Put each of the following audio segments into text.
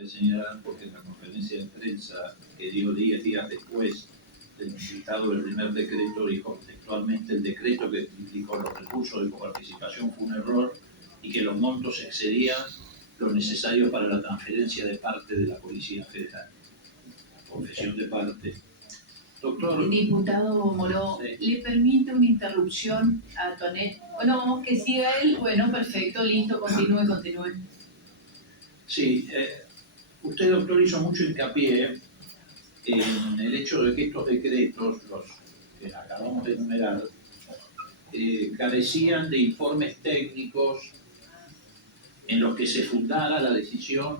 de señalar porque en la conferencia de prensa que dio 10 días después del dictado del primer decreto dijo textualmente: el decreto que indicó los recursos de coparticipación fue un error y que los montos excedían lo necesario para la transferencia de parte de la Policía Federal. Confesión de parte. Doctor. Diputado Moró, Sí. ¿le permite una interrupción a Tonet? Bueno, que siga él. Bueno, perfecto, listo, continúe. Sí, usted, doctor, hizo mucho hincapié en el hecho de que estos decretos, los que acabamos de enumerar, carecían de informes técnicos en los que se fundara la decisión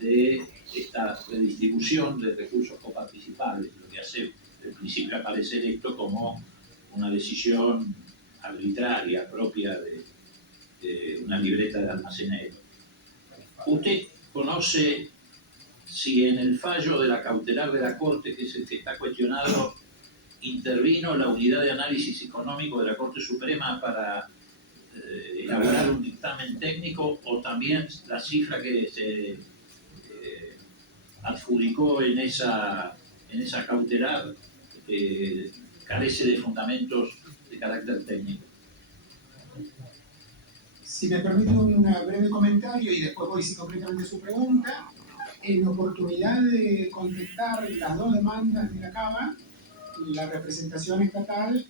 de esta redistribución de recursos coparticipables, lo que hace al principio aparecer esto como una decisión arbitraria propia de una libreta de almacenero. ¿Usted conoce si en el fallo de la cautelar de la Corte, que es el que está cuestionado, intervino la unidad de análisis económico de la Corte Suprema para elaborar un dictamen técnico, o también la cifra que se adjudicó en esa cautelar carece de fundamentos de carácter técnico? Si me permite un breve comentario y después voy completamente a su pregunta. En oportunidad de contestar las dos demandas de la Cava, la representación estatal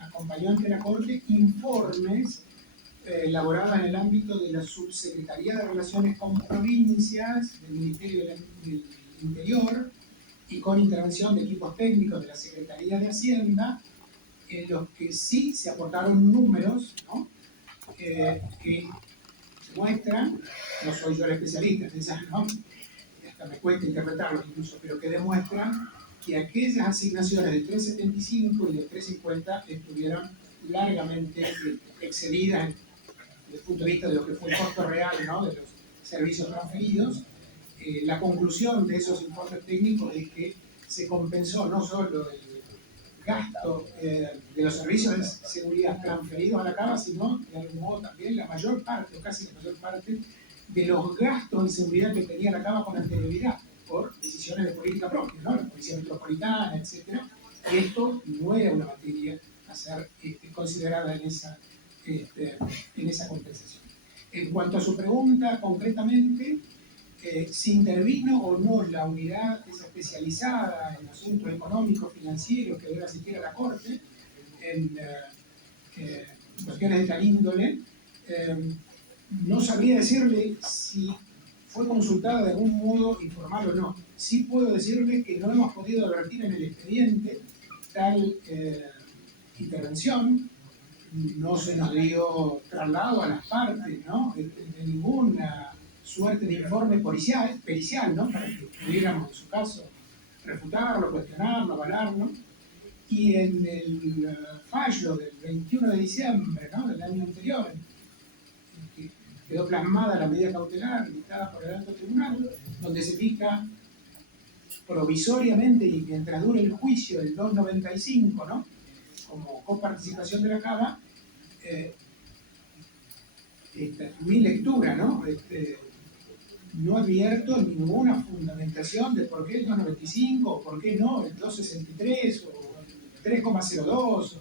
acompañó ante la Corte informes elaborados en el ámbito de la Subsecretaría de Relaciones con Provincias del Ministerio del Interior y con intervención de equipos técnicos de la Secretaría de Hacienda, en los que sí se aportaron números, ¿no? Que muestran, no soy yo el especialista en esas, ¿no? Hasta me cuesta interpretarlos incluso, pero que demuestran que aquellas asignaciones de 375 y de 350 estuvieran largamente excedidas desde el punto de vista de lo que fue el costo real, ¿no?, de los servicios transferidos. La conclusión de esos informes técnicos es que se compensó no solo el gasto de los servicios de seguridad transferidos a la Cava, sino de algún modo también la mayor parte, o casi la mayor parte, de los gastos en seguridad que tenía la Cava con anterioridad, por decisiones de política propia, ¿no?, la Policía Metropolitana, etc. Y esto no era una materia a ser considerada en esa compensación. En cuanto a su pregunta, concretamente, si intervino o no la unidad que es especializada en asuntos económicos, financieros, que debe asistir a la Corte, en cuestiones de tal índole, no sabría decirle si fue consultada de algún modo informal o no. Sí puedo decirle que no hemos podido advertir en el expediente tal intervención. No se nos dio traslado a las partes, ¿no?, de ninguna suerte de informe pericial, ¿no?, para que pudiéramos, en su caso, refutarlo, cuestionarlo, avalarlo. Y en el fallo del 21 de diciembre, ¿no?, del año anterior, en que quedó plasmada la medida cautelar dictada por el alto tribunal, donde se fija provisoriamente y mientras dure el juicio el 295, ¿no?, como coparticipación de la Cava, mi lectura, ¿no?, no advierto ninguna fundamentación de por qué el 295 o por qué no el 263 o el 3,02.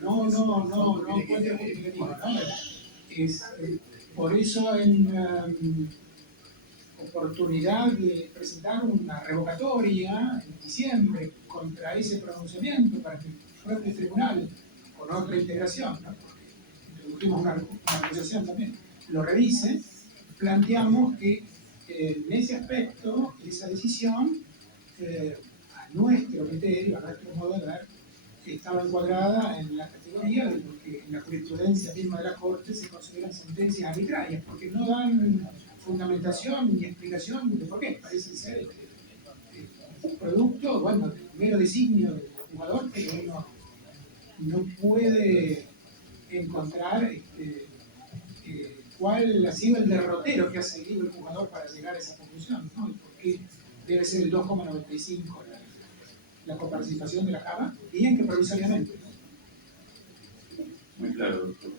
No encuentro justificativo, ¿no? Por eso, en oportunidad de presentar una revocatoria en diciembre contra ese pronunciamiento para que el propio tribunal, con otra integración, ¿no?, porque introdujimos una acusación también, lo revise, planteamos que en ese aspecto, esa decisión, a nuestro criterio, a nuestro modo de ver, estaba encuadrada en la categoría de lo que en la jurisprudencia misma de la Corte se consideran sentencias arbitrarias, porque no dan fundamentación ni explicación de por qué. Parece ser un producto, bueno, del mero designio del jugador, que uno no puede encontrar cuál ha sido el derrotero que ha seguido el jugador para llegar a esa conclusión, ¿no?, y por qué debe ser el 2,95 la coparticipación de la Cava, bien que provisoriamente, ¿no? Muy claro, doctor.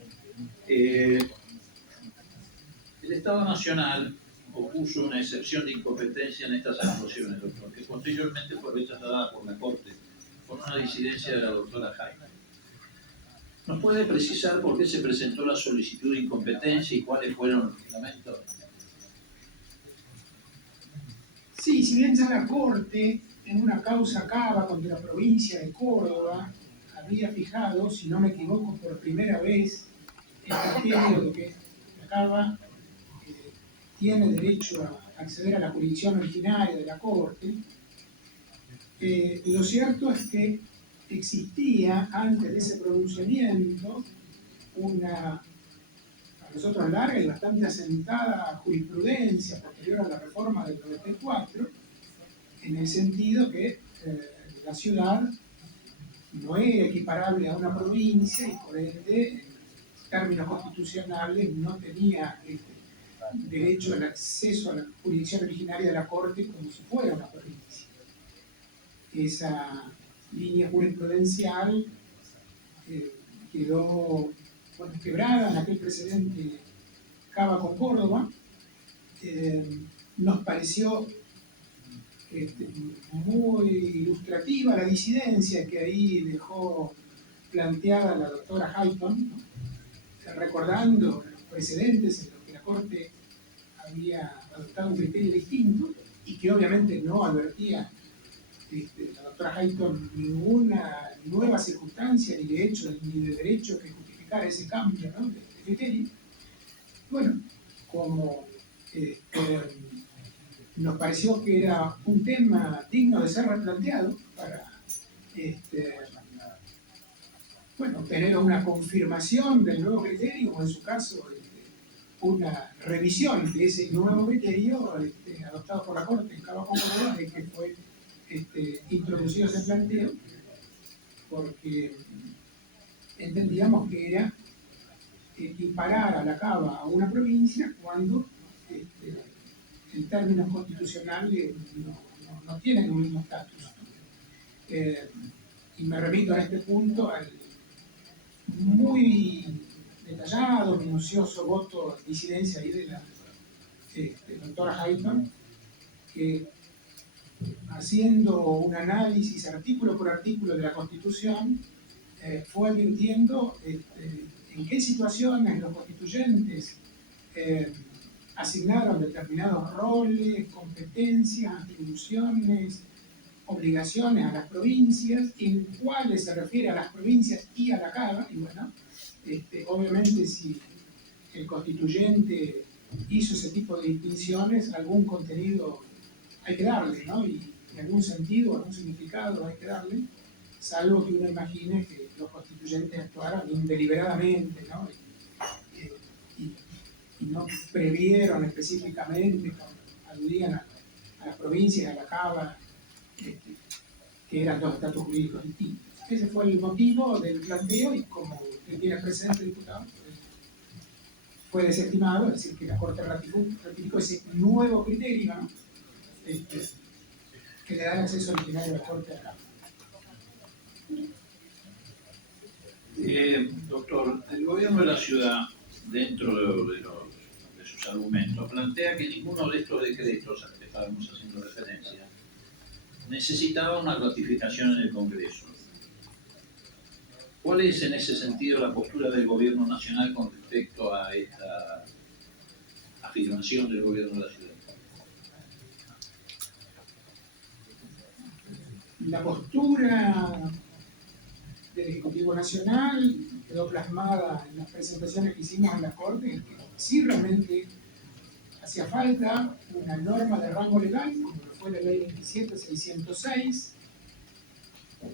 El Estado Nacional opuso una excepción de incompetencia en estas actuaciones, doctor, que posteriormente fue rechazada por la Corte por una disidencia de la doctora Jaime. ¿Nos puede precisar por qué se presentó la solicitud de incompetencia y cuáles fueron los fundamentos? Sí, si bien ya la Corte, en una causa cava contra la provincia de Córdoba, había fijado, si no me equivoco, por primera vez, el criterio de que la cava tiene derecho a acceder a la jurisdicción originaria de la Corte, lo cierto es que existía antes de ese pronunciamiento una, para nosotros, larga y bastante asentada jurisprudencia posterior a la reforma del 94, en el sentido que la ciudad no era equiparable a una provincia y por ende, en términos constitucionales, no tenía derecho al acceso a la jurisdicción originaria de la Corte como si fuera una provincia. Esa línea jurisprudencial quedó quebrada en aquel precedente Cava con Córdoba. Nos pareció muy ilustrativa la disidencia que ahí dejó planteada la doctora Hayton, ¿no? Recordando los precedentes en los que la Corte había adoptado un criterio distinto y que obviamente no advertía la doctora Hayton ninguna nueva circunstancia, ni de hecho ni de derecho que justificara ese cambio, ¿no?, de criterio. Bueno, como nos pareció que era un tema digno de ser replanteado para tener una confirmación del nuevo criterio, o en su caso una revisión de ese nuevo criterio adoptado por la Corte en Cava con Córdoba, de que fue introducido ese planteo, porque entendíamos que era equiparar a la Cava a una provincia cuando en términos constitucionales no tienen el mismo estatus. Y me remito a este punto al muy detallado, minucioso voto de disidencia ahí de la doctora Hayton, que haciendo un análisis artículo por artículo de la Constitución, fue advirtiendo en qué situaciones los constituyentes asignaron determinados roles, competencias, atribuciones, obligaciones a las provincias, en cuáles se refiere a las provincias y a la Cava. Y bueno, obviamente si el constituyente hizo ese tipo de distinciones, algún contenido hay que darle, ¿no? Y algún sentido, algún significado hay que darle, salvo que uno imagine que los constituyentes actuaran deliberadamente, ¿no? Y no previeron específicamente, aludían a las provincias, a la Cava, que eran dos estatus jurídicos distintos. Ese fue el motivo del planteo, y como tiene presente el diputado, fue desestimado, es decir, que la Corte ratificó ese nuevo criterio, ¿no?, que le da el acceso originario a la Corte acá. Doctor, el gobierno de la ciudad, dentro de sus argumentos, plantea que ninguno de estos decretos a que estábamos haciendo referencia necesitaba una ratificación en el Congreso. ¿Cuál es en ese sentido la postura del gobierno nacional con respecto a esta afirmación del gobierno de la ciudad? La postura del Ejecutivo Nacional quedó plasmada en las presentaciones que hicimos en la Corte, que sí realmente hacía falta una norma de rango legal, como lo fue la Ley 27.606.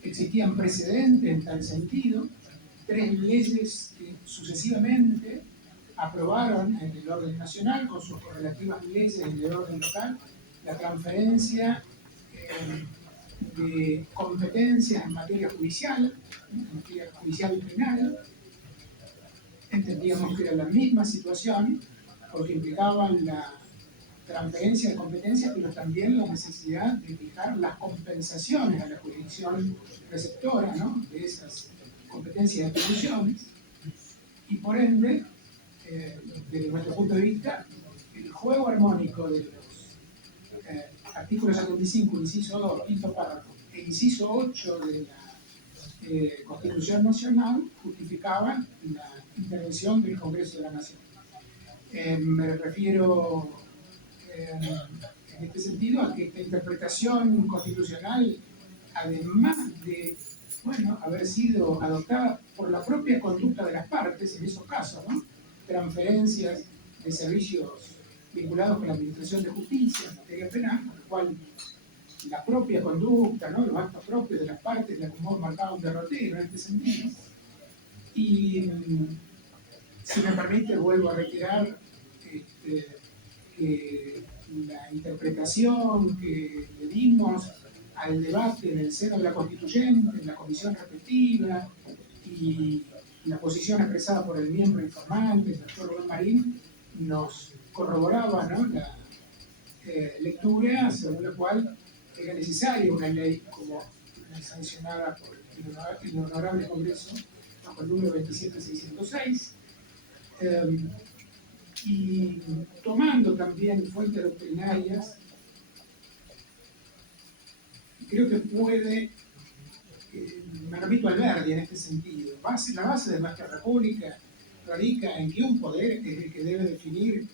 Existían precedentes en tal sentido. 3 leyes que sucesivamente aprobaron en el orden nacional, con sus correlativas leyes en el orden local, la transferencia de competencias en materia judicial y penal. Entendíamos que era la misma situación, porque implicaban la transferencia de competencias, pero también la necesidad de fijar las compensaciones a la jurisdicción receptora, ¿no?, de esas competencias y atribuciones. Y por ende, desde nuestro punto de vista, juego armónico de los artículos 75, inciso 2, quinto párrafo, e inciso 8 de la Constitución Nacional justificaban la intervención del Congreso de la Nación. Me refiero en este sentido a que esta interpretación constitucional, además de haber sido adoptada por la propia conducta de las partes en esos casos, ¿no? Transferencias de servicios vinculados con la administración de justicia en materia penal, con lo cual la propia conducta, ¿no? Los actos propios de las partes de algún modo marcaban un derrotero en este sentido. Y si me permite, vuelvo a reiterar la interpretación que le dimos al debate en el seno de la Constituyente, en la comisión respectiva, y la posición expresada por el miembro informante, el doctor Rubén Marín, nos corroboraba, ¿no? La lectura según la cual era necesaria una ley como la sancionada por el Honorable Congreso bajo el número 27606, y tomando también fuentes doctrinarias, creo que puede, me repito al Verdi en este sentido, la base de nuestra república radica en que un poder es el que debe definir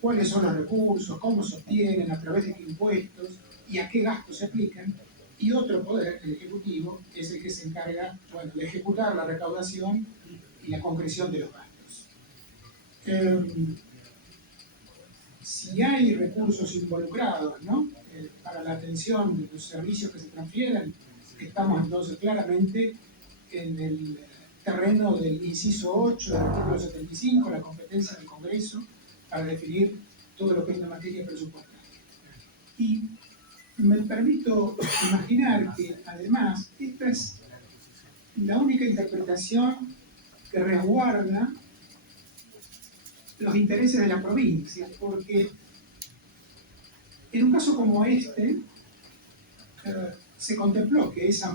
cuáles son los recursos, cómo se obtienen, a través de qué impuestos y a qué gastos se aplican, y otro poder, el Ejecutivo, es el que se encarga de ejecutar la recaudación y la concreción de los gastos. Si hay recursos involucrados, ¿no? Para la atención de los servicios que se transfieren, estamos entonces claramente en el terreno del inciso 8 del artículo 75, la competencia del Congreso para definir todo lo que es la materia presupuestaria. Y me permito imaginar que además esta es la única interpretación que resguarda los intereses de la provincia, porque en un caso como este se contempló que esa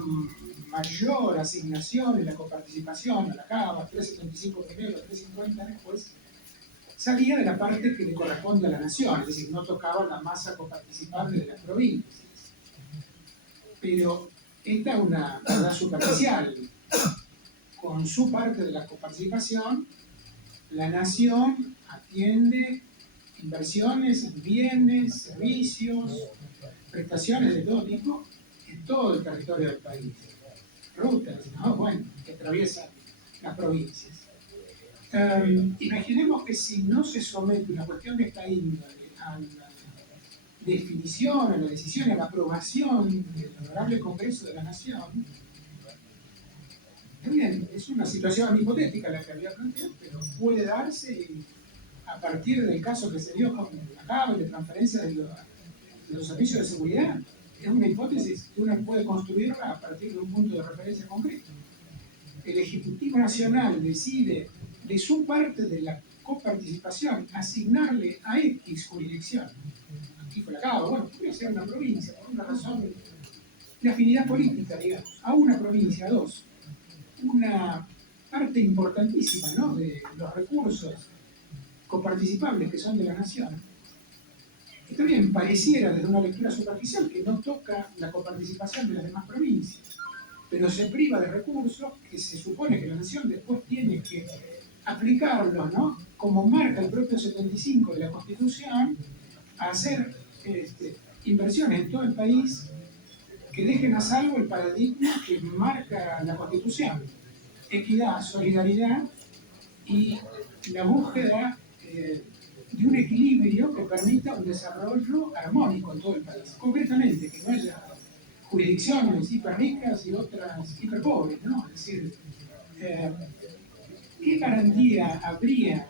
mayor asignación en la coparticipación a la CABA, 375 primero, 350 después, salía de la parte que le corresponde a la nación, es decir, no tocaba la masa coparticipable de las provincias. Pero esta es una verdad superficial. Con su parte de la coparticipación, la nación atiende inversiones en bienes, servicios, prestaciones de todo tipo en todo el territorio del país. Rutas, ¿no? Que atraviesan las provincias. Imaginemos que si no se somete una cuestión de esta índole a la definición, a la decisión y a la aprobación del Honorable Congreso de la Nación, bien, es una situación hipotética la que había planteado, pero puede darse a partir del caso que se dio con la CABA y la transferencia de los servicios de seguridad. Es una hipótesis que uno puede construirla a partir de un punto de referencia concreto. El Ejecutivo Nacional decide de su parte de la coparticipación asignarle a X jurisdicción, aquí fue la CABA, podría ser una provincia, por una razón de afinidad política, digamos, a una provincia, a dos, una parte importantísima, ¿no?, de los recursos coparticipables que son de la nación. Está bien, pareciera desde una lectura superficial que no toca la coparticipación de las demás provincias, pero se priva de recursos que se supone que la nación después tiene que aplicarlos, ¿no?, como marca el propio 75 de la Constitución, a hacer inversiones en todo el país que dejen a salvo el paradigma que marca la Constitución: equidad, solidaridad y la búsqueda de un equilibrio que permita un desarrollo armónico en todo el país. Concretamente, que no haya jurisdicciones hiperricas y otras hiperpobres, ¿no? Es decir, ¿qué garantía habría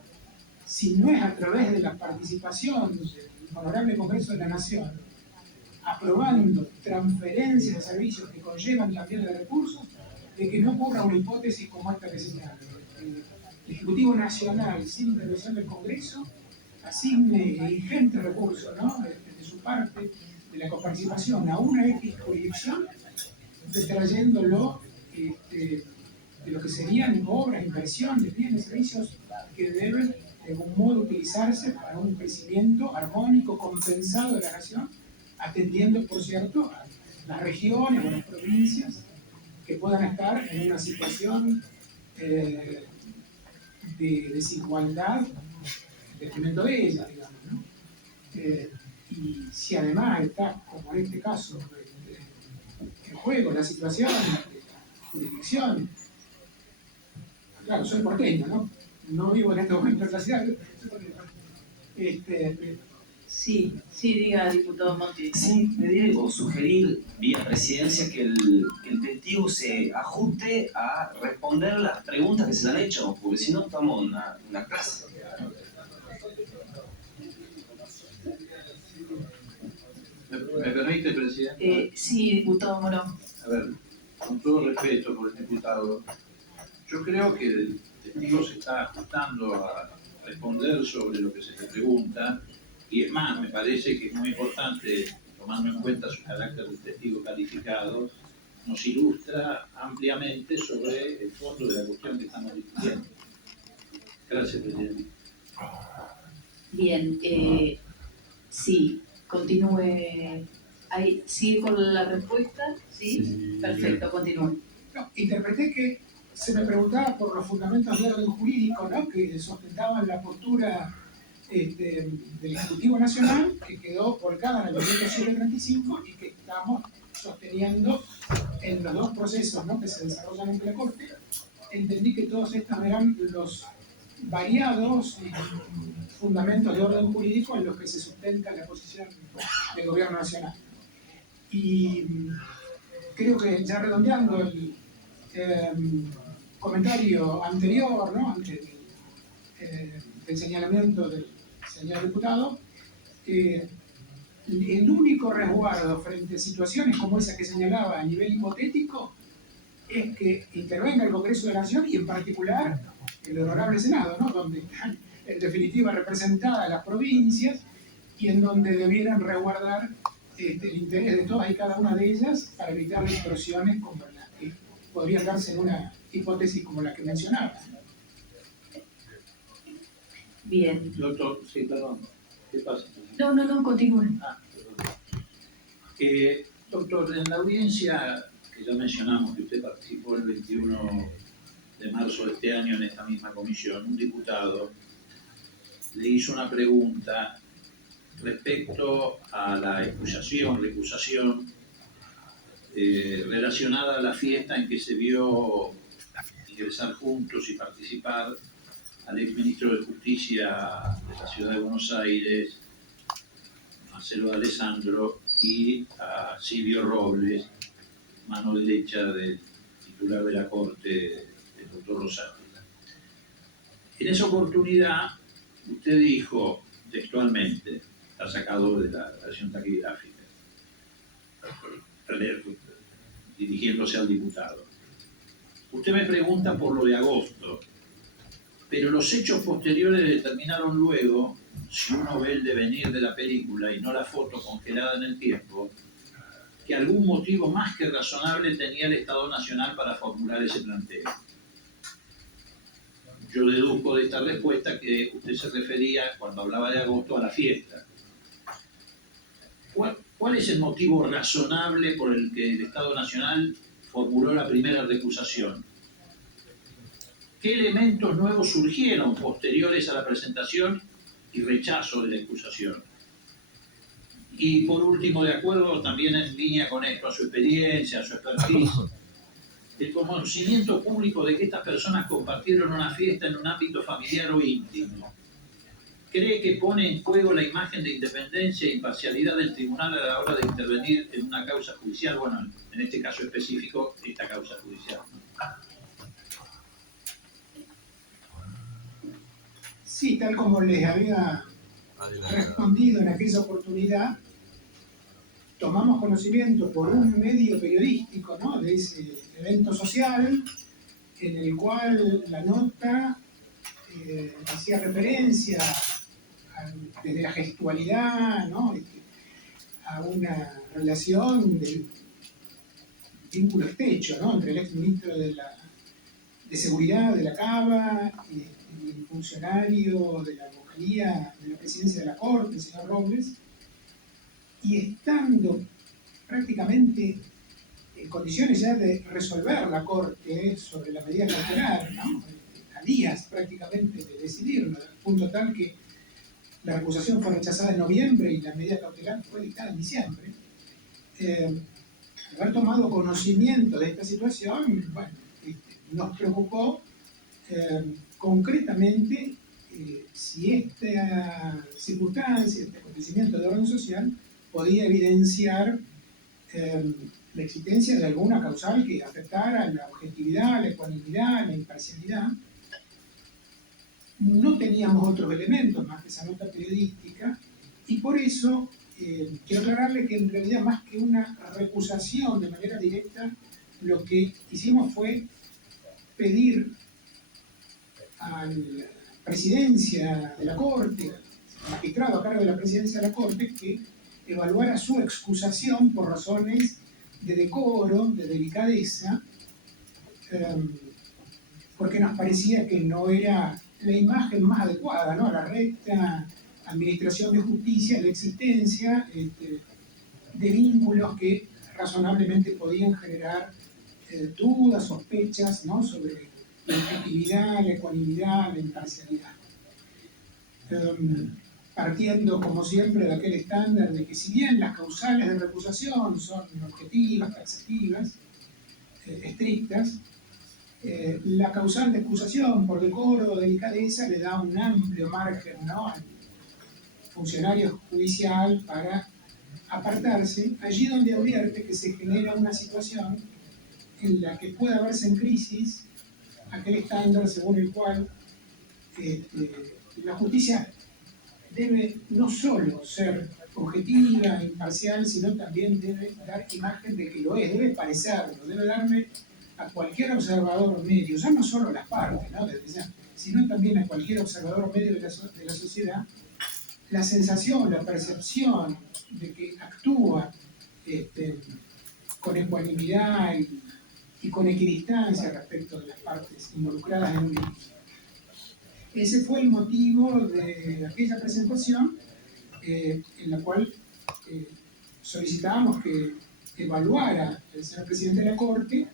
si no es a través de la participación del Honorable Congreso de la Nación, aprobando transferencias de servicios que conllevan también de recursos, de que no ocurra una hipótesis como esta que se señala? El Ejecutivo Nacional, sin intervención del Congreso, asigne ingentes recursos, ¿no?, de su parte, de la coparticipación a una X jurisdicción, detrayéndolo de lo que serían obras, inversiones, bienes, servicios que deben de algún modo utilizarse para un crecimiento armónico, compensado de la nación, atendiendo, por cierto, a las regiones o las provincias que puedan estar en una situación de desigualdad en detrimento de ellas, digamos, ¿no? Y si además está, como en este caso, en juego la situación de la jurisdicción, claro, soy porteño, ¿no? No vivo en este momento en la ciudad, soy porteño. Sí, diga, diputado Monti. Sí, pedir o sugerir vía presidencia que el testigo se ajuste a responder las preguntas que se le han hecho, porque si no estamos en una clase. ¿Me permite, presidente? Sí, diputado Morón. A ver, con todo respeto por el diputado, yo creo que el testigo se está ajustando a responder sobre lo que se le pregunta, y es más, me parece que es muy importante, tomando en cuenta su carácter de testigo calificado, nos ilustra ampliamente sobre el fondo de la cuestión que estamos discutiendo. Gracias, presidente. Bien, sí, continúe. Ahí, ¿sigue con la respuesta? ¿Sí? Perfecto, continúe. No, interpreté que se me preguntaba por los fundamentos de orden jurídico, ¿no?, que sustentaban la postura del Ejecutivo Nacional, que quedó volcada en el decreto 735 y que estamos sosteniendo en los dos procesos, ¿no?, que se desarrollan ante la Corte. Entendí que todos estos eran los variados fundamentos de orden jurídico en los que se sustenta la posición del Gobierno Nacional. Y creo que ya redondeando el comentario anterior, ¿no?, ante el señalamiento del señor diputado, el único resguardo frente a situaciones como esa que señalaba a nivel hipotético es que intervenga el Congreso de la Nación y en particular el Honorable Senado, ¿no?, donde están en definitiva representadas las provincias y en donde debieran resguardar el interés de todas y cada una de ellas para evitar distorsiones como las que podrían darse en una hipótesis como la que mencionaba. Bien. Doctor, sí, perdón. ¿Qué pasa? No, continúe. Perdón. Doctor, en la audiencia que ya mencionamos que usted participó el 21 de marzo de este año en esta misma comisión, un diputado le hizo una pregunta respecto a la recusación relacionada a la fiesta en que se vio ingresar juntos y participar al exministro de Justicia de la Ciudad de Buenos Aires, Marcelo de Alessandro, y a Silvio Robles, mano derecha del titular de la Corte, el doctor Rosati. En esa oportunidad, usted dijo textualmente, está sacado de la versión taquigráfica, dirigiéndose al diputado. Usted me pregunta por lo de agosto, pero los hechos posteriores determinaron luego, si uno ve el devenir de la película y no la foto congelada en el tiempo, que algún motivo más que razonable tenía el Estado Nacional para formular ese planteo. Yo deduzco de esta respuesta que usted se refería, cuando hablaba de agosto, a la fiesta. ¿Cuál es el motivo razonable por el que el Estado Nacional formuló la primera recusación? ¿Qué elementos nuevos surgieron posteriores a la presentación y rechazo de la acusación? Y por último, de acuerdo también en línea con esto, a su experiencia, a su expertise, el conocimiento público de que estas personas compartieron una fiesta en un ámbito familiar o íntimo, ¿cree que pone en juego la imagen de independencia e imparcialidad del tribunal a la hora de intervenir en una causa judicial? Bueno, en este caso específico, esta causa judicial. Sí, tal como les había respondido en aquella oportunidad, tomamos conocimiento por un medio periodístico, ¿no?, de ese evento social en el cual la nota hacía referencia desde la gestualidad, ¿no?, a una relación de vínculo estrecho, ¿no?, entre el exministro de Seguridad de la Cava y y el funcionario de la vocalía de la presidencia de la Corte, el señor Robles, y estando prácticamente en condiciones ya de resolver la Corte sobre la medida cautelar, ¿no? A días prácticamente de decidirlo, al punto tal que la recusación fue rechazada en noviembre y la medida cautelar fue dictada en diciembre. Haber tomado conocimiento de esta situación, bueno, nos preocupó concretamente si esta circunstancia, este acontecimiento de orden social, podía evidenciar la existencia de alguna causal que afectara la objetividad, la ecuanimidad, la imparcialidad. No teníamos otros elementos más que esa nota periodística y por eso quiero aclararle que en realidad más que una recusación de manera directa, lo que hicimos fue pedir a la presidencia de la Corte, al magistrado a cargo de la presidencia de la Corte, que evaluara su excusación por razones de decoro, de delicadeza, porque nos parecía que no era la imagen más adecuada, ¿no? La recta administración de justicia, la existencia de vínculos que razonablemente podían generar dudas, sospechas, ¿no? Sobre la objetividad, la ecuanimidad, la imparcialidad. Partiendo, como siempre, de aquel estándar de que si bien las causales de recusación son objetivas, taxativas, estrictas, la causal de excusación por decoro o delicadeza le da un amplio margen, ¿no?, al funcionario judicial para apartarse allí donde advierte que se genera una situación en la que pueda verse en crisis aquel estándar según el cual la justicia debe no solo ser objetiva, imparcial, sino también debe dar imagen de que lo es, debe parecerlo, debe darle a cualquier observador medio, ya no solo a las partes, ¿no?, desde ya, sino también a cualquier observador medio de la sociedad, la sensación, la percepción de que actúa con ecuanimidad y con equidistancia respecto de las partes involucradas en un litigio. Ese fue el motivo de aquella presentación en la cual solicitábamos que evaluara el señor presidente de la Corte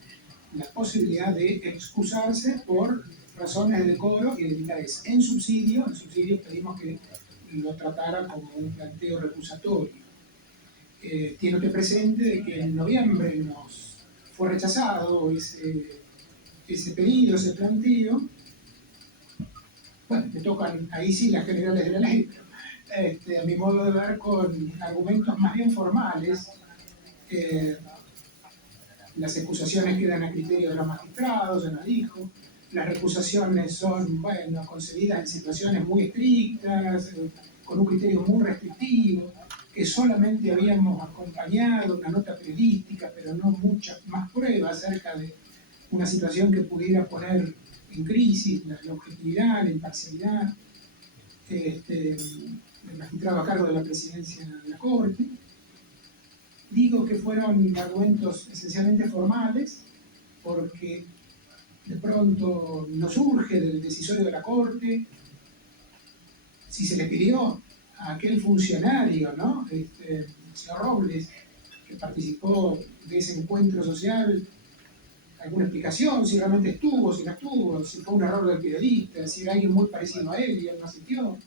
la posibilidad de excusarse por razones de decoro y de delicadeza. En subsidio pedimos que lo tratara como un planteo recusatorio. Tiene usted presente de que en noviembre nos fue rechazado ese pedido, ese planteo. Bueno, me tocan ahí sí las generales de la ley, a mi modo de ver, con argumentos más bien formales. Las excusaciones quedan a criterio de los magistrados, ya lo dijo. Las recusaciones son, bueno, concedidas en situaciones muy estrictas, con un criterio muy restrictivo, que solamente habíamos acompañado una nota periodística, pero no muchas más pruebas acerca de una situación que pudiera poner en crisis la objetividad, la imparcialidad del magistrado a cargo de la presidencia de la Corte. Digo que fueron argumentos esencialmente formales, porque de pronto nos surge del decisorio de la Corte si se le pidió a aquel funcionario, ¿no?, el señor Robles, que participó de ese encuentro social, alguna explicación, si realmente estuvo, si no estuvo, si fue un error del periodista, si era alguien muy parecido a él y él no asistió,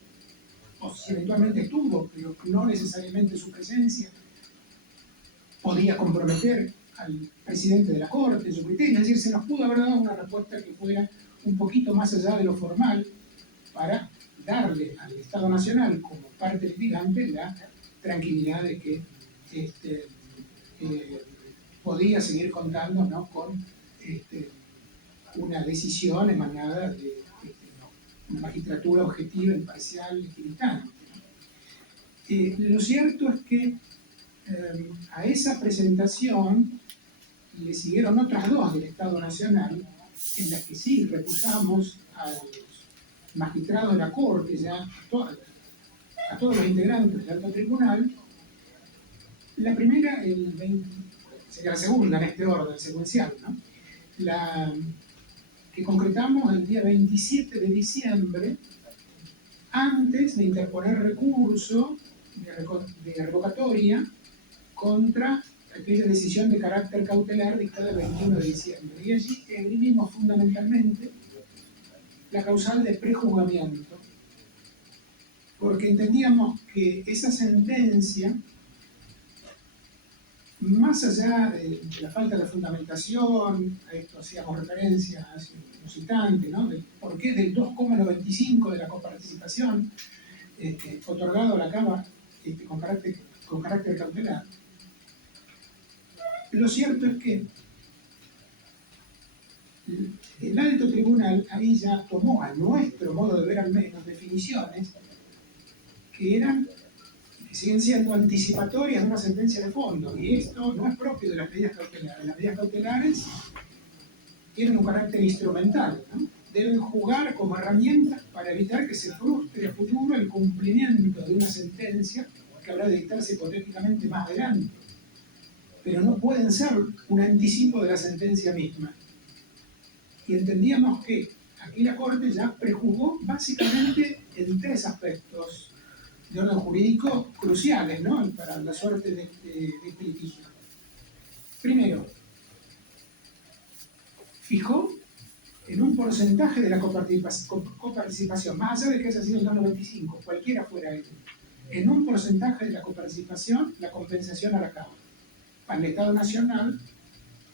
o si eventualmente estuvo, pero no necesariamente su presencia podía comprometer al presidente de la Corte, su criterio. Es decir, se nos pudo haber dado una respuesta que fuera un poquito más allá de lo formal para darle al Estado Nacional, como parte litigante, la tranquilidad de que podía seguir contando, ¿no?, con una decisión emanada de una magistratura objetiva, imparcial, equidistante. Lo cierto es que a esa presentación le siguieron otras dos del Estado Nacional, en las que sí recusamos a los magistrados de la Corte, ya a todos los integrantes del alto tribunal. La primera, sería la segunda en este orden secuencial, ¿no?, que que concretamos el día 27 de diciembre, antes de interponer recurso de revocatoria contra aquella decisión de carácter cautelar dictada el 21 de diciembre. Y allí esgrimimos fundamentalmente la causal de prejuzgamiento, porque entendíamos que esa sentencia, más allá de la falta de fundamentación, a esto hacíamos referencia hace unos instantes, ¿no? De por qué del 2,95 de la coparticipación otorgado a la Cámara con carácter cautelar. Lo cierto es que el alto tribunal ahí ya tomó, a nuestro modo de ver al menos, definiciones que siguen siendo anticipatorias de una sentencia de fondo, y esto no es propio de las medidas cautelares. Las medidas cautelares tienen un carácter instrumental, ¿no? Deben jugar como herramientas para evitar que se frustre a futuro el cumplimiento de una sentencia que habrá de dictarse hipotéticamente más adelante, pero no pueden ser un anticipo de la sentencia misma. Y entendíamos que aquí la Corte ya prejuzgó básicamente en tres aspectos de orden jurídico cruciales, ¿no?, para la suerte de este litigio. Primero, fijó en un porcentaje de la coparticipación, más allá de que haya sido el 2,95, cualquiera fuera él, en un porcentaje de la coparticipación, la compensación a la Cámara. Para el Estado Nacional,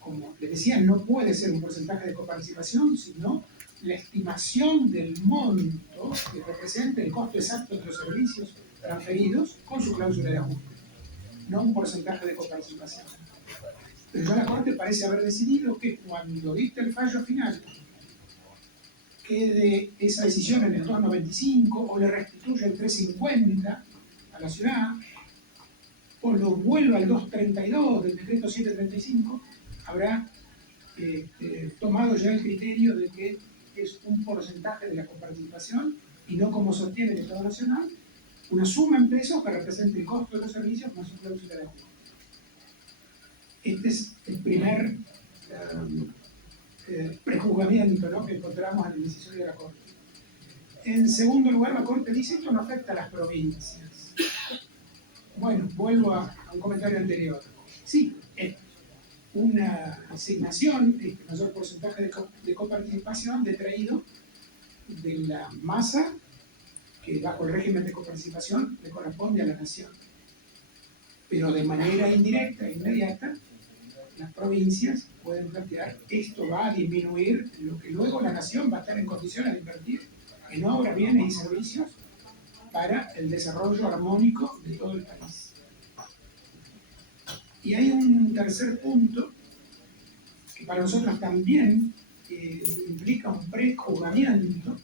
como les decía, no puede ser un porcentaje de coparticipación, sino la estimación del monto que representa el costo exacto de los servicios transferidos con su cláusula de ajuste, no un porcentaje de coparticipación. Pero ya la Corte parece haber decidido que cuando dicta el fallo final, quede esa decisión en el 2,95 o le restituya el 3,50 a la ciudad, o lo vuelva al 2,32 del decreto 735, habrá tomado ya el criterio de que es un porcentaje de la coparticipación y no, como sostiene el Estado Nacional, una suma en pesos que represente el costo de los servicios más su cláusula de ajuste. Este es el primer prejuzgamiento, ¿no?, que encontramos en el decisorio de la Corte. En segundo lugar, la Corte dice esto no afecta a las provincias. Bueno, vuelvo a un comentario anterior. Sí, una asignación, mayor porcentaje de coparticipación detraído de la masa que bajo el régimen de coparticipación le corresponde a la nación. Pero de manera indirecta e inmediata, las provincias pueden plantear esto va a disminuir lo que luego la nación va a estar en condiciones de invertir en obras, bienes y servicios para el desarrollo armónico de todo el país. Y hay un tercer punto que para nosotros también implica un prejuzgamiento,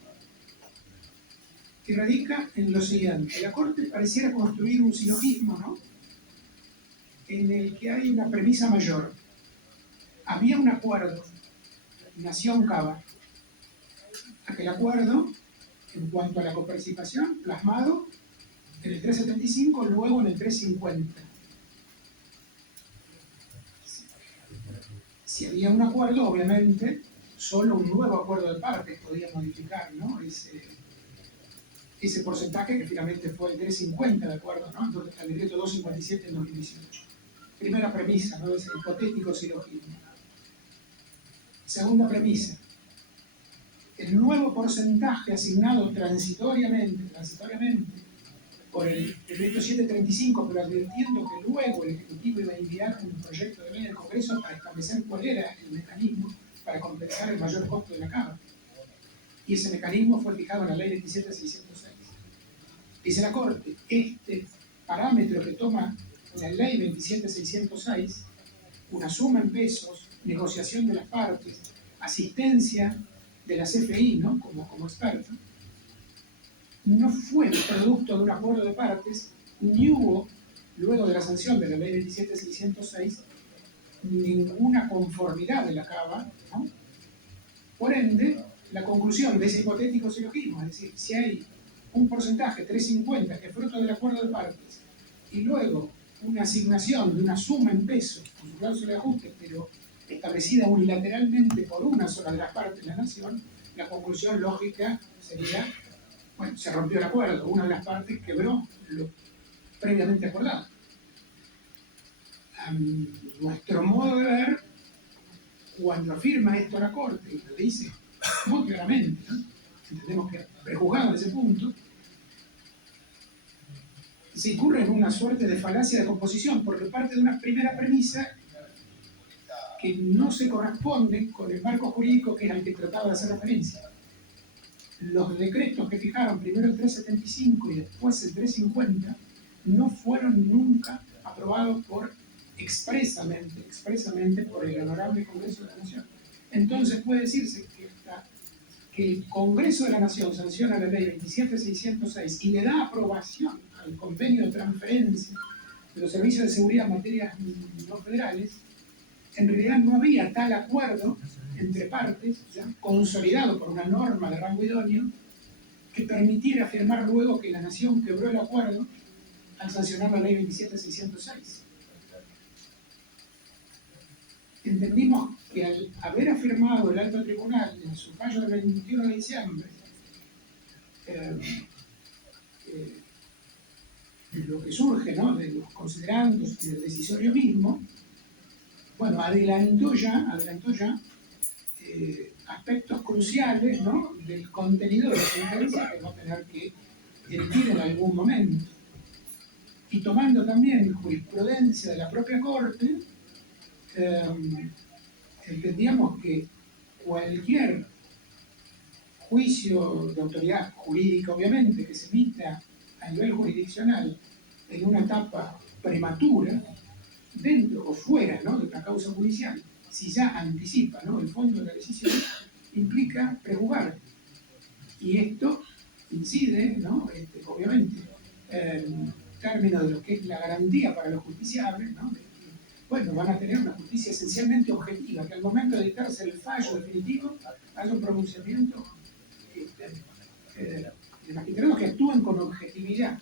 que radica en lo siguiente. La Corte pareciera construir un silogismo, ¿no?, en el que hay una premisa mayor. Había un acuerdo, nació un cava. Aquel acuerdo, en cuanto a la coparticipación, plasmado en el 375, luego en el 350. Si había un acuerdo, obviamente, solo un nuevo acuerdo de partes podía modificar, ¿no?, ese porcentaje que finalmente fue el 350, ¿de acuerdo?, ¿no?, entonces, el decreto 257 en 2018. Primera premisa, ¿no?, ese hipotético silogismo. Segunda premisa, el nuevo porcentaje asignado transitoriamente por el decreto 735, pero advirtiendo que luego el Ejecutivo iba a enviar un proyecto de ley al Congreso para establecer cuál era el mecanismo para compensar el mayor costo de la Cámara. Y ese mecanismo fue fijado en la Ley 27606. Dice la Corte, este parámetro que toma la Ley 27606, una suma en pesos, negociación de las partes, asistencia de la CFI, ¿no?, como experta, no fue producto de un acuerdo de partes, ni hubo, luego de la sanción de la Ley 27606, ninguna conformidad de la CABA, ¿no? Por ende, la conclusión de ese hipotético silogismo, es decir, si hay un porcentaje, 350, que es fruto del acuerdo de partes, y luego una asignación de una suma en pesos, con su cláusula de ajuste, pero establecida unilateralmente por una sola de las partes de la nación, la conclusión lógica sería, bueno, se rompió el acuerdo, una de las partes quebró lo previamente acordado. A nuestro modo de ver, cuando afirma esto la Corte, y lo dice muy claramente, ¿no? Entendemos que prejuzgado en ese punto, se incurre en una suerte de falacia de composición, porque parte de una primera premisa que no se corresponde con el marco jurídico que es al que trataba de hacer referencia. Los decretos que fijaron primero el 375 y después el 350 no fueron nunca aprobados expresamente por el Honorable Congreso de la Nación. Entonces puede decirse que el Congreso de la Nación sanciona la ley 27606 y le da aprobación al convenio de transferencia de los servicios de seguridad en materias no federales. En realidad no había tal acuerdo entre partes, ¿ya?, consolidado por una norma de rango idóneo, que permitiera afirmar luego que la Nación quebró el acuerdo al sancionar la ley 27606. Entendimos que al haber afirmado el Alto Tribunal en su fallo del 21 de diciembre lo que surge, ¿no?, de los considerandos y del decisorio mismo, bueno, adelantó ya aspectos cruciales, ¿no?, del contenido de la sentencia que va a tener que emitir en algún momento. Y tomando también jurisprudencia de la propia Corte, entendíamos que cualquier juicio de autoridad jurídica, obviamente, que se emita a nivel jurisdiccional en una etapa prematura, dentro o fuera, ¿no?, de una causa judicial, si ya anticipa, ¿no?, el fondo de la decisión, implica prejuzgar. Y esto incide, ¿no?, obviamente, en términos de lo que es la garantía para los justiciables, ¿no?, bueno, van a tener una justicia esencialmente objetiva, que al momento de dictarse el fallo definitivo haya un pronunciamiento de magistrados que actúen con objetividad.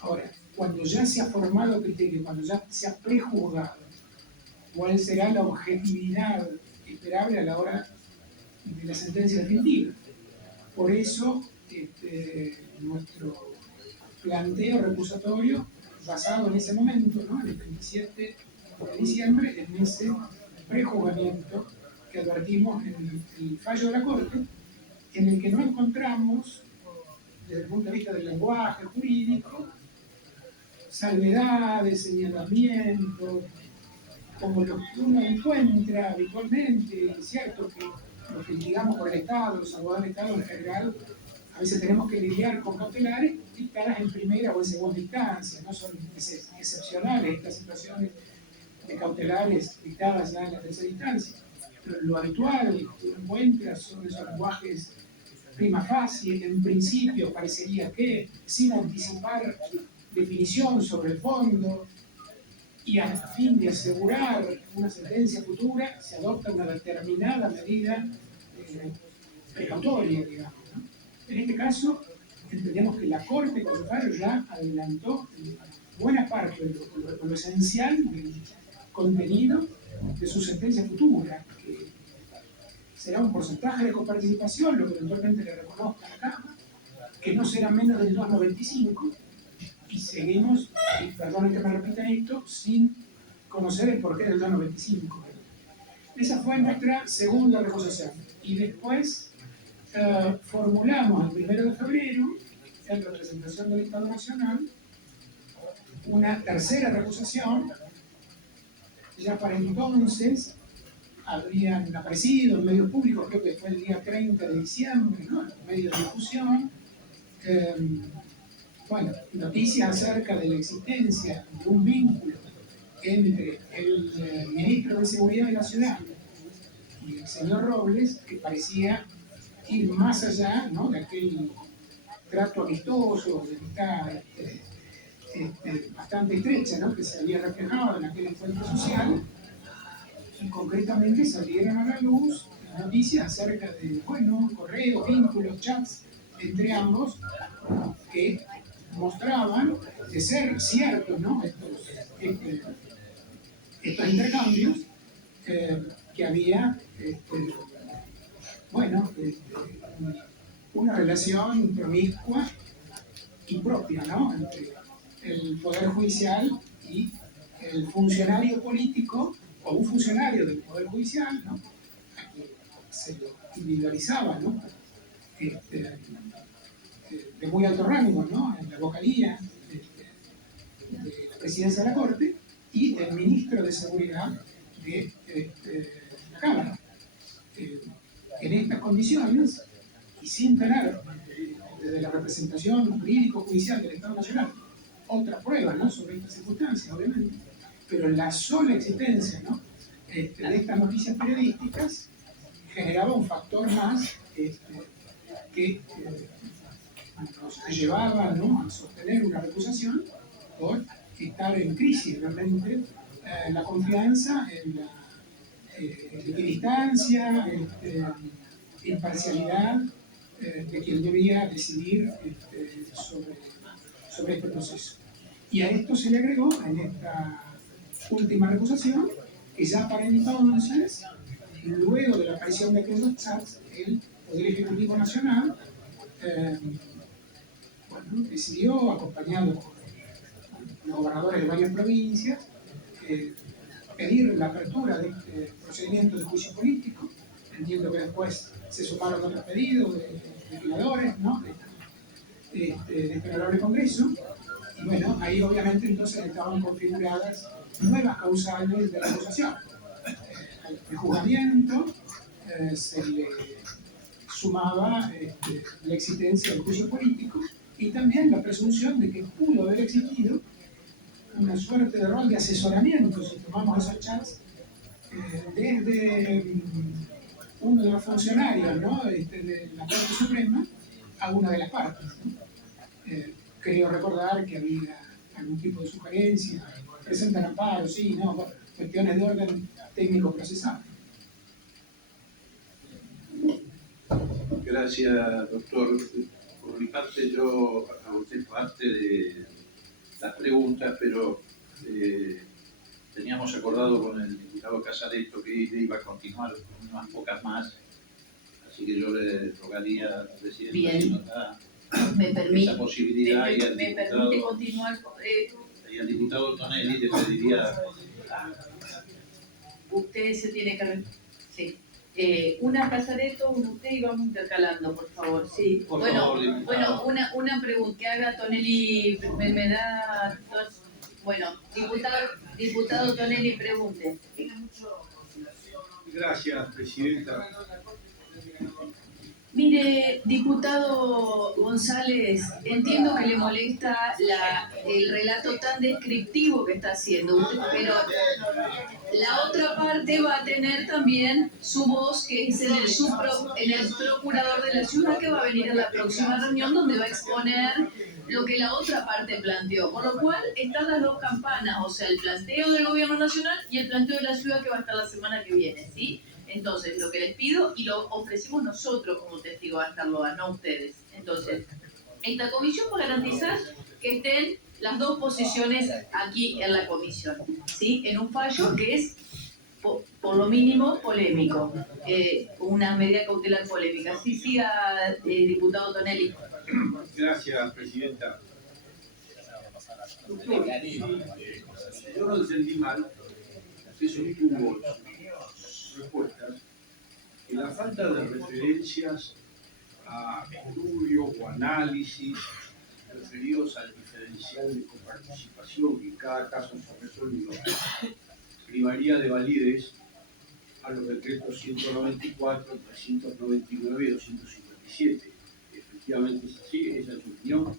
Ahora, cuando ya se ha formado criterio, cuando ya se ha prejuzgado, ¿cuál será la objetividad esperable a la hora de la sentencia definitiva? Por eso, nuestro planteo recusatorio, basado en ese momento, ¿no?, el 27 de diciembre, en ese prejuzgamiento que advertimos en el fallo de la Corte, en el que no encontramos, desde el punto de vista del lenguaje jurídico, salvedades, señalamientos, como los que uno encuentra habitualmente. Es cierto que los que litigamos por el Estado, los abogados del Estado en general, a veces tenemos que lidiar con cautelares dictadas en primera o en segunda instancia, no son excepcionales estas situaciones de cautelares dictadas ya en la tercera instancia. Pero lo habitual que uno encuentra son esos lenguajes prima facie, en principio parecería que, sin anticipar definición sobre el fondo, y a fin de asegurar una sentencia futura, se adopta una determinada medida precautoria, digamos, ¿no? En este caso, entendemos que la Corte con su fallo ya adelantó buena parte de lo esencial del contenido de su sentencia futura, que será un porcentaje de coparticipación, lo que eventualmente le reconozca a la Cámara, que no será menos del 2,95, y seguimos, y perdonen que me repita esto, sin conocer el porqué del 2,95. Esa fue nuestra segunda recusación. Y después formulamos el 1 de febrero, en representación del Estado Nacional, una tercera recusación. Ya para entonces habrían aparecido en medios públicos, creo que fue el día 30 de diciembre, ¿no?, en medios de difusión, bueno, noticias acerca de la existencia de un vínculo entre el ministro de Seguridad de la ciudad y el señor Robles, que parecía ir más allá, ¿no?, de aquel trato amistoso, de amistad bastante estrecha, ¿no?, que se había reflejado en aquel encuentro social, y concretamente salieron a la luz noticias acerca de, bueno, correos, vínculos, chats entre ambos, que mostraban de ser ciertos, ¿no?, estos intercambios, que había, una relación promiscua y propia, ¿no?, entre el Poder Judicial y el funcionario político, o un funcionario del Poder Judicial, ¿no?, a quien se lo individualizaba, ¿no?, de muy alto rango, ¿no?, en la vocalía de la presidencia de la Corte, y el ministro de Seguridad de la Cámara. En estas condiciones, y sin tener desde la representación jurídico-judicial del Estado Nacional otra prueba, ¿no?, sobre estas circunstancias, obviamente, pero la sola existencia, ¿no?, de estas noticias periodísticas generaba un factor más que nos llevaba, ¿no?, a sostener una recusación por estar en crisis realmente la confianza en la equidistancia, imparcialidad de quien debía decidir sobre este proceso. Y a esto se le agregó, en esta última recusación, que ya para entonces, luego de la aparición de aquellos chats, el Poder Ejecutivo Nacional decidió, acompañado por los gobernadores de varias provincias, pedir la apertura de este procedimiento de juicio político. Entiendo que después se sumaron otros pedidos de legisladores, ¿no?, de este honorable Congreso, y bueno, ahí obviamente entonces estaban configuradas nuevas causales de la acusación. Al juzgamiento se le sumaba la existencia del juicio político y también la presunción de que pudo haber existido una suerte de rol de asesoramiento, si tomamos esos chats, desde uno de los funcionarios, ¿no?, de la Corte Suprema a una de las partes, ¿no? Creo recordar que había algún tipo de sugerencia, presentan amparo, sí, no, bueno, cuestiones de orden técnico-procesal. Gracias, doctor. Por mi parte, yo agoté parte de las preguntas, pero teníamos acordado con el diputado Casaretto que iba a continuar con unas pocas más, así que yo le rogaría al presidente si nos da esa posibilidad, y me permite continuar. Y al diputado Tonelli le pediría... Usted se tiene que... Sí. Una Casaretto, una usted, y vamos intercalando, por favor. Sí. Por bueno, favor, bueno, una pregunta que haga Tonelli, me da... Bueno, diputado Tonelli, pregunte. Gracias, presidenta. Mire, diputado González, entiendo que le molesta el relato tan descriptivo que está haciendo usted, pero la otra parte va a tener también su voz, que es en el procurador de la ciudad, que va a venir a la próxima reunión, donde va a exponer lo que la otra parte planteó. Por lo cual están las dos campanas, o sea, el planteo del gobierno nacional y el planteo de la ciudad, que va a estar la semana que viene, ¿sí? Entonces, lo que les pido, y lo ofrecemos nosotros como testigos hasta luego, no ustedes. Entonces, esta comisión va a garantizar que estén las dos posiciones aquí en la comisión, ¿sí? En un fallo que es, por lo mínimo, polémico, una medida cautelar polémica. Sí, siga, diputado Tonelli. Gracias, presidenta. Doctor, yo no entendí mal, usted sostuvo respuestas, que la falta de referencias a estudios o análisis referidos al diferencial de coparticipación que en cada caso se resolvió, privaría de validez a los decretos 194, 399 y 257. Efectivamente es así, esa es su opinión.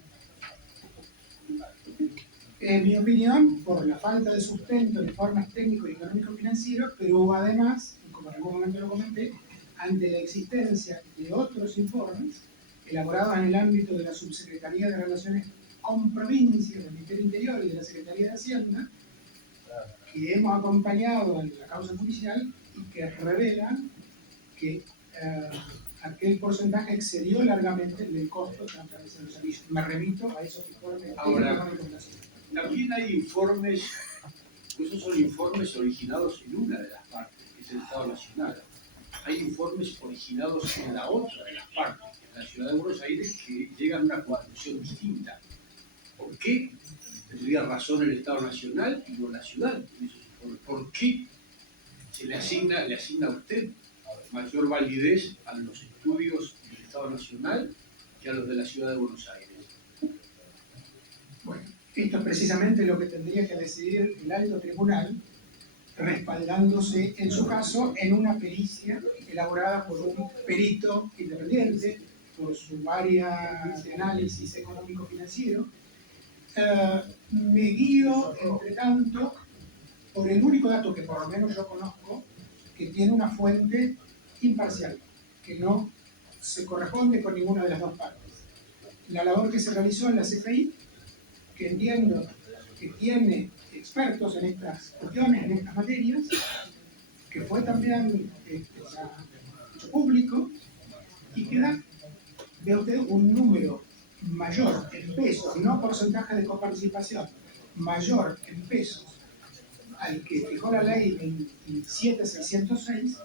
En mi opinión, por la falta de sustento en informes técnicos y económicos financieros, pero además, y como en algún momento lo comenté, ante la existencia de otros informes elaborados en el ámbito de la Subsecretaría de Relaciones con Provincias del Ministerio Interior y de la Secretaría de Hacienda, que hemos acompañado en la causa judicial y que revelan que aquel porcentaje excedió largamente el costo de transferencia de los servicios. Me remito a esos informes. Ahora, también hay informes, esos son informes originados en una de las partes, que es es el Estado Nacional. Hay informes originados en la otra de las partes, en la ciudad de Buenos Aires, que llegan a una conclusión distinta. ¿Por qué tendría razón el Estado Nacional y no la ciudad en esos informes? ¿Por qué se le asigna a usted mayor validez a los estudios del Estado Nacional que a los de la ciudad de Buenos Aires? Bueno, esto es precisamente lo que tendría que decidir el alto tribunal, respaldándose, en su caso, en una pericia elaborada por un perito independiente, por su área de análisis económico-financiero. Me guío, entre tanto, por el único dato que por lo menos yo conozco, que tiene una fuente imparcial, que no se corresponde con ninguna de las dos partes. La labor que se realizó en la CFI, que entiendo que tiene expertos en estas cuestiones, en estas materias, que fue también hecho público, y que da, ve usted, un número mayor en pesos, no porcentaje de coparticipación, mayor en pesos al que fijó la ley 27606,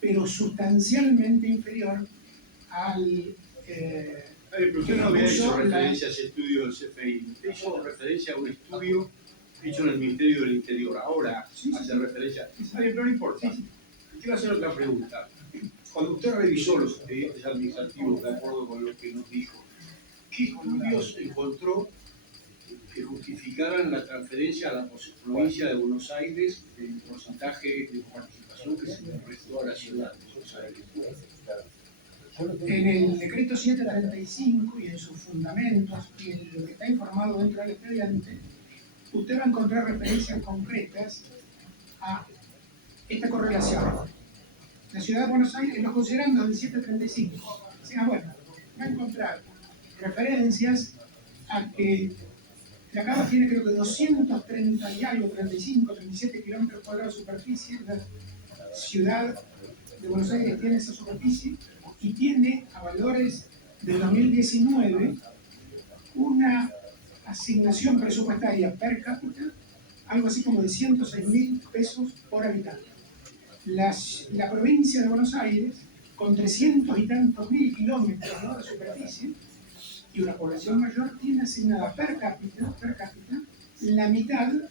pero sustancialmente inferior al Pero usted no había hecho referencia a ese estudio del CFI, usted hizo referencia a un estudio hecho en el Ministerio del Interior. Ahora hace referencia. Pero no importa. Quiero hacer otra pregunta. Cuando usted revisó los expedientes administrativos, de acuerdo con lo que nos dijo, ¿qué estudios encontró que justificaran la transferencia a la provincia de Buenos Aires del porcentaje de participación que se le prestó a la ciudad de Buenos Aires? En el decreto 735 y en sus fundamentos y en lo que está informado dentro del expediente, usted va a encontrar referencias concretas a esta correlación. La ciudad de Buenos Aires, lo considerando del 735, o sea, bueno, va a encontrar referencias a que la Cava tiene creo que 230 y algo, 35, 37 kilómetros cuadrados de superficie. La ciudad de Buenos Aires tiene esa superficie y tiene a valores del 2019 una asignación presupuestaria per cápita, algo así como de 106.000 pesos por habitante. La provincia de Buenos Aires, con 300 y tantos mil kilómetros, ¿no?, de superficie, y una población mayor, tiene asignada per cápita la mitad, ¿no?,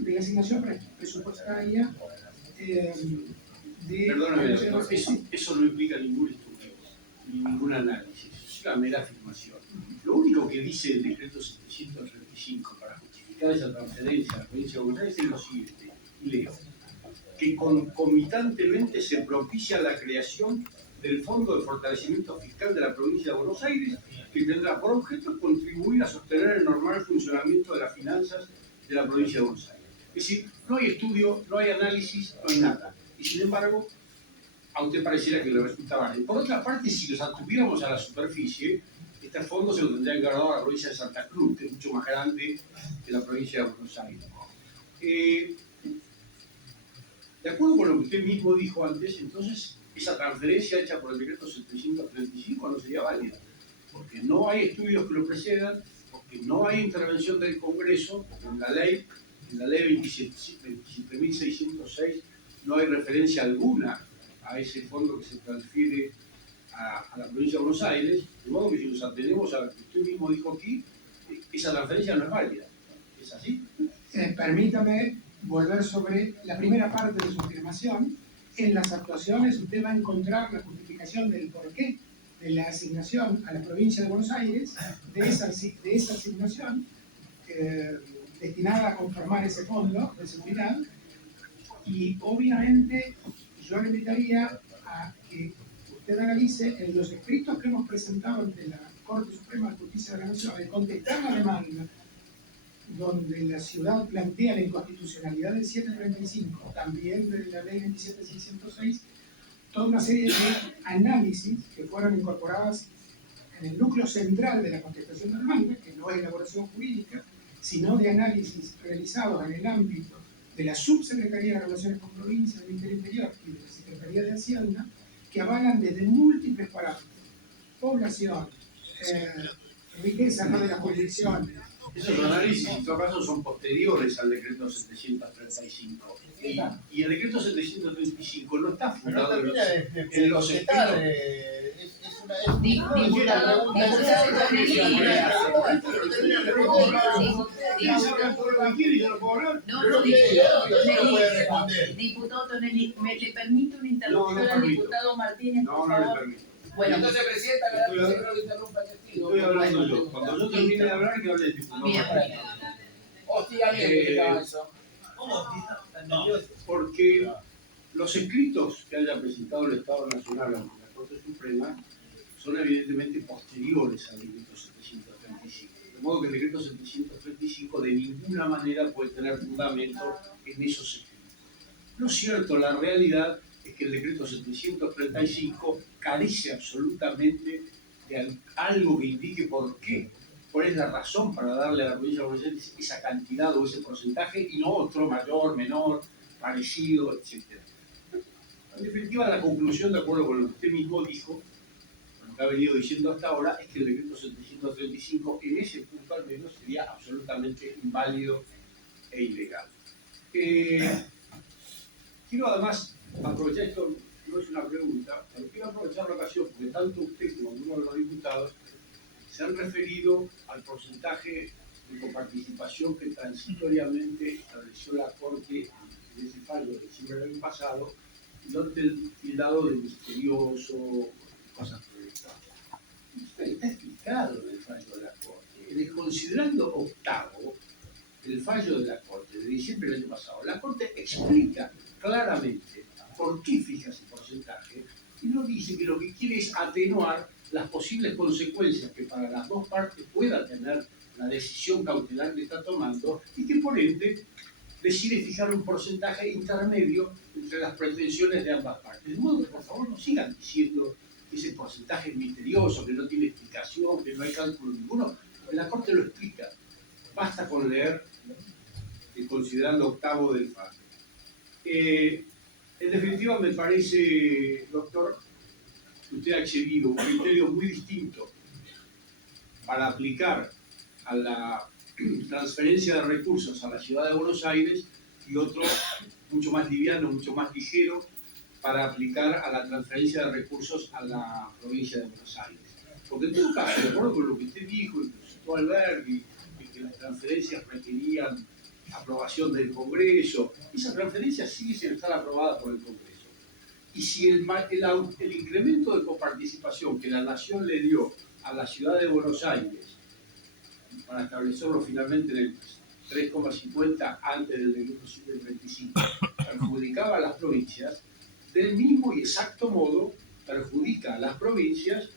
de la asignación presupuestaria de... Perdóname, doctor, eso no implica ningún estudio, ni ningún análisis, es una mera afirmación. Lo único que dice el decreto 735 para justificar esa transferencia a la provincia de Buenos Aires es lo siguiente, y leo, que concomitantemente se propicia la creación del Fondo de Fortalecimiento Fiscal de la provincia de Buenos Aires, que tendrá por objeto contribuir a sostener el normal funcionamiento de las finanzas de la provincia de Buenos Aires. Es decir, no hay estudio, no hay análisis, no hay nada. Y sin embargo, a usted pareciera que le resulta válido. Por otra parte, si los atuviéramos a la superficie, este fondo se lo tendría encargado a la provincia de Santa Cruz, que es mucho más grande que la provincia de Buenos Aires. De acuerdo con lo que usted mismo dijo antes, entonces esa transferencia hecha por el decreto 735 no sería válida, porque no hay estudios que lo precedan, porque no hay intervención del Congreso, porque en la ley 27.606 no hay referencia alguna a ese fondo que se transfiere a la provincia de Buenos Aires, de modo que si nos atenemos a lo que usted mismo dijo aquí, esa transferencia no es válida. ¿Es así? Permítame volver sobre la primera parte de su afirmación. En las actuaciones usted va a encontrar la justificación del porqué de la asignación a la provincia de Buenos Aires, de esa asignación destinada a conformar ese fondo de seguridad, y obviamente yo le invitaría a que usted analice en los escritos que hemos presentado ante la Corte Suprema de Justicia de la Nación, al contestar la demanda donde la ciudad plantea la inconstitucionalidad del 735, también de la ley 27.606, toda una serie de análisis que fueron incorporadas en el núcleo central de la contestación de demanda, que no es elaboración jurídica, sino de análisis realizados en el ámbito de la Subsecretaría de Relaciones con Provincias del Ministerio Interior y de la Secretaría de Hacienda, que avalan desde múltiples parámetros: población, riqueza, ¿no?, de las jurisdicciones, Esos análisis, en todo caso, son posteriores al decreto 735. Y el decreto 735 no está fundado en los escritos. Diputado Tonelli, ¿me le permite una interrupción al diputado Martínez, por favor? No le permito. Bueno, Entonces, presidenta, me da que lo interrumpa el testigo. Estoy hablando yo. Cuando yo termine de hablar, que hable el diputado. bien. Hostia, bien que estaba eso. Porque los escritos que haya presentado el Estado Nacional ante la Corte Suprema son evidentemente posteriores al decreto 735. De modo que el decreto 735 de ninguna manera puede tener fundamento en esos escritos. Lo cierto, la realidad es que el decreto 735 carece absolutamente de algo que indique por qué, cuál es la razón para darle a la provincia de Buenos Aires esa cantidad o ese porcentaje y no otro mayor, menor, parecido, etc. En definitiva, la conclusión, de acuerdo con lo que usted mismo dijo, lo que ha venido diciendo hasta ahora, es que el decreto 735 en ese punto al menos sería absolutamente inválido e ilegal. Quiero además aprovechar esto, no es una pregunta, pero quiero aprovechar la ocasión porque tanto usted como uno de los diputados se han referido al porcentaje de coparticipación que transitoriamente estableció la Corte en ese fallo de diciembre del año pasado, y lo han tildado de misterioso, cosas por el estilo. Está explicado en el fallo de la Corte. En el considerando octavo, el fallo de la Corte de diciembre del año pasado, la Corte explica claramente por qué fija ese porcentaje y nos dice que lo que quiere es atenuar las posibles consecuencias que para las dos partes pueda tener la decisión cautelar que está tomando y que por ende decide fijar un porcentaje intermedio entre las pretensiones de ambas partes. De modo que por favor no sigan diciendo que ese porcentaje es misterioso, que no tiene explicación, que no hay cálculo ninguno, porque la Corte lo explica. Basta con leer el considerando octavo del fallo. En definitiva, me parece, doctor, que usted ha exhibido un criterio muy distinto para aplicar a la transferencia de recursos a la ciudad de Buenos Aires y otro mucho más liviano, mucho más ligero para aplicar a la transferencia de recursos a la provincia de Buenos Aires. Porque en todo caso, de acuerdo con lo que usted dijo y que citó Alberti, que las transferencias requerían aprobación del Congreso, esas transferencias sí se están aprobadas por el Congreso. Y si el incremento de coparticipación que la Nación le dio a la ciudad de Buenos Aires para establecerlo finalmente en el 3,50 antes del decreto 735 perjudicaba a las provincias, del mismo y exacto modo perjudica a las provincias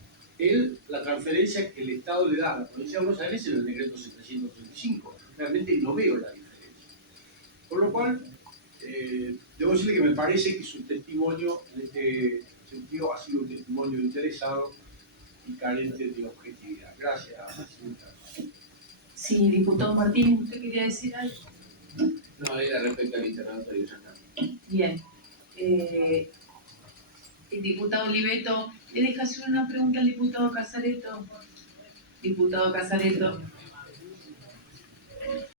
la transferencia que el Estado le da a la provincia de Buenos Aires en el decreto 735. Realmente no veo la diferencia. Por lo cual, debo decirle que me parece que su testimonio en este sentido ha sido un testimonio interesado y carente de objetividad. Gracias, señora. Sí, diputado Martínez, ¿usted quería decir algo? No, era respecto al interrogatorio. Bien. El diputado Oliveto, ¿le deja hacer una pregunta al diputado Casareto? Diputado Casareto.